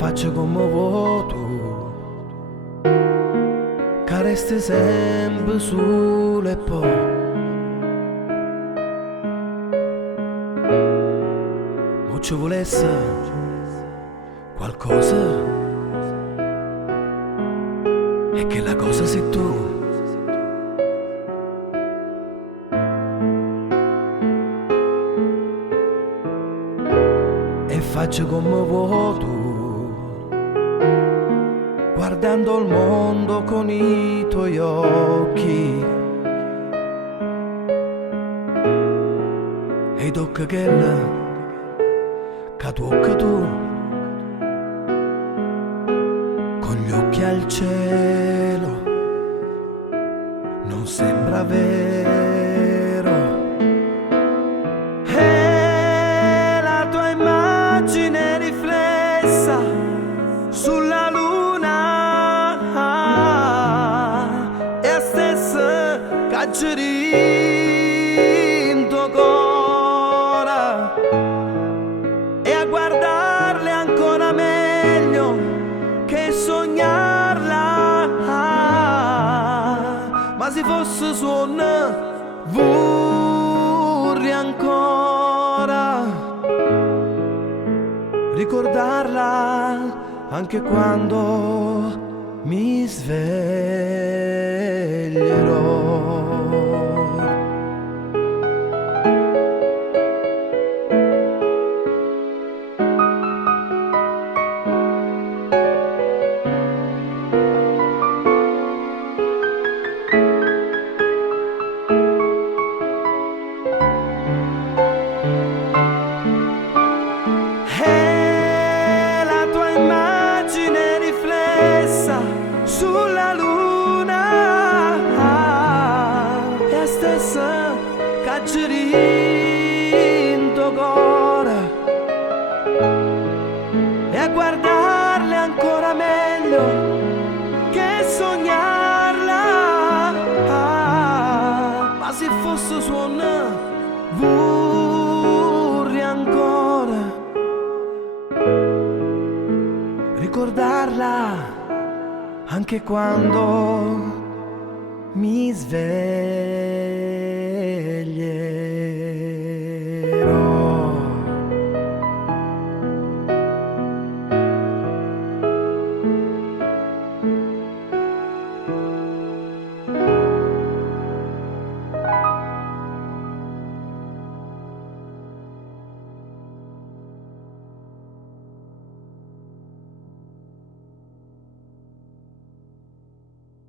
faccio come vuoi tu, che resti sempre solo e poi o ci volesse qualcosa e che la cosa sei tu. E faccio come vuoi tu, guardando il mondo con i tuoi occhi e i tocchi che tocca tu, con gli occhi al cielo, non sembra vero. E la tua immagine riflessa sulla luna è la stessa che giri in tuo cuore, e a guardarle ancora meglio che sognarla. Ma se fosse suona vorrei ancora ricordarla anche quando mi sveglierò. Sulla luna è la stessa che giri in tuo cuore, e a guardarle ancora meglio che sognarla. Ma se fosse suona vorrei ancora ricordarla anche quando mi sveglio.